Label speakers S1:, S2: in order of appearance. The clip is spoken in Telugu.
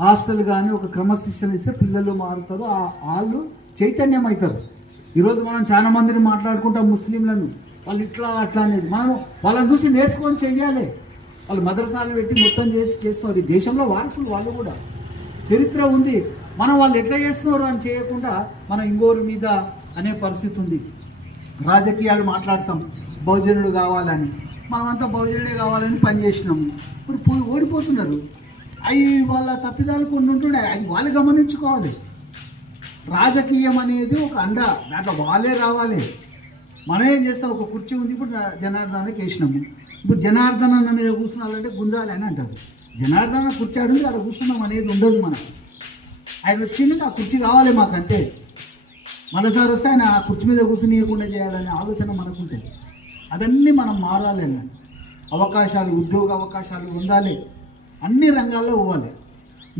S1: హాస్టల్ కానీ ఒక క్రమశిక్షణ ఇస్తే పిల్లలు మారుతారు ఆ వాళ్ళు చైతన్యం అవుతారు ఈరోజు మనం చాలా మందిని మాట్లాడుకుంటాం ముస్లింలను. వాళ్ళు ఇట్లా అట్లా అనేది. మనం వాళ్ళని చూసి నేర్చుకొని చెయ్యాలి. వాళ్ళు మదరసాలు పెట్టి మొత్తం చేసి చేస్తున్నారు. ఈ దేశంలో వారసులు వాళ్ళు కూడా. చరిత్ర ఉంది. మనం వాళ్ళు ఎట్లా చేస్తున్నారు అని చేయకుండా మనం ఇంకోరి మీద అనే పరిస్థితి ఉంది. రాజకీయాలు మాట్లాడతాం. బహుజనుడు కావాలని. మనమంతా బహుజనుడే కావాలని పనిచేసినాము. ఇప్పుడు ఓడిపోతున్నారు. అవి వాళ్ళ తప్పిదాలు కొన్ని ఉంటుండే అవి వాళ్ళు గమనించుకోవాలి. రాజకీయం అనేది ఒక అండ. దాంట్లో వాళ్ళే రావాలి. మనం ఏం చేస్తాం? ఒక కుర్చీ ఉంది. ఇప్పుడు జ- జనార్దనకి వేసినాము. ఇప్పుడు జనార్దన్ అన్న మీద కూర్చున్నారంటే గుంజాలి అని అంటారు జనార్దన కుర్చీ అడిగి అక్కడ కూర్చున్నాం అనేది ఉండదు మనకు. ఆయన వచ్చింది ఆ కుర్చీ కావాలి మాకు అంతే మరోసారి వస్తే ఆయన ఆ కుర్చీ మీద కూర్చునియకుండా చేయాలనే ఆలోచన మనకుంటుంది. అదన్నీ మనం మారాలి అవకాశాలు ఉద్యోగ అవకాశాలు ఉండాలి. అన్ని రంగాల్లో ఇవ్వాలి.